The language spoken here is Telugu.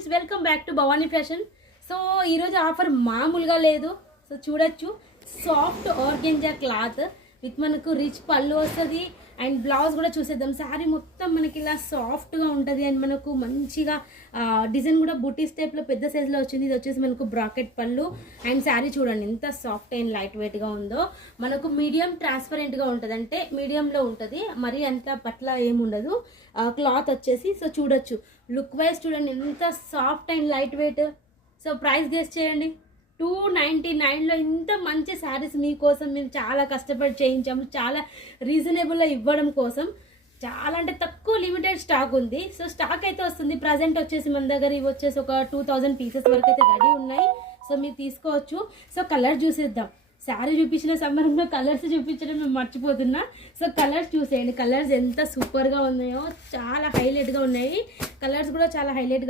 Friends, welcome back to Bhavani fashion. So ఈరోజు ఆఫర్ మామూలుగా లేదు. సో చూడొచ్చు, సాఫ్ట్ ఆర్గెంజా క్లాత్ విత్ మనకు రిచ్ పళ్ళు వస్తుంది అండ్ బ్లౌజ్ కూడా చూసేద్దాం. శారీ మొత్తం మనకి ఇలా సాఫ్ట్గా ఉంటుంది అండ్ మనకు మంచిగా డిజైన్ కూడా బుటీస్ టైప్లో పెద్ద సైజులో వచ్చింది. ఇది వచ్చేసి మనకు బ్రాకెట్ పళ్ళు అండ్ శారీ చూడండి ఎంత సాఫ్ట్ అండ్ లైట్ వెయిట్గా ఉందో. మనకు మీడియం ట్రాన్స్పరెంట్గా ఉంటుంది, అంటే మీడియంలో ఉంటుంది, మరీ అంత పట్ల ఏముండదు క్లాత్ వచ్చేసి. సో చూడొచ్చు, లుక్ వైజ్ చూడండి ఎంత soft and light weight. So price guess చేయండి. 299లో ఇంత మంచి శారీస్ మీకోసం మేము చాలా కష్టపడి చేయించాము, చాలా రీజనబుల్గా ఇవ్వడం కోసం. చాలా అంటే తక్కువ లిమిటెడ్ స్టాక్ ఉంది. సో స్టాక్ అయితే వస్తుంది. ప్రజెంట్ వచ్చేసి మన దగ్గర ఇవి వచ్చేసి ఒక 2000 పీసెస్ వరకు అయితే రెడీ ఉన్నాయి. సో మీరు తీసుకోవచ్చు. సో కలర్ చూసేద్దాం. శారీ చూపించిన సందర్భంలో కలర్స్ చూపించడం మేము మర్చిపోతున్నా. సో కలర్స్ చూసేయండి, కలర్స్ ఎంత సూపర్గా ఉన్నాయో, చాలా హైలైట్గా ఉన్నాయి. కలర్స్ కూడా చాలా హైలైట్గా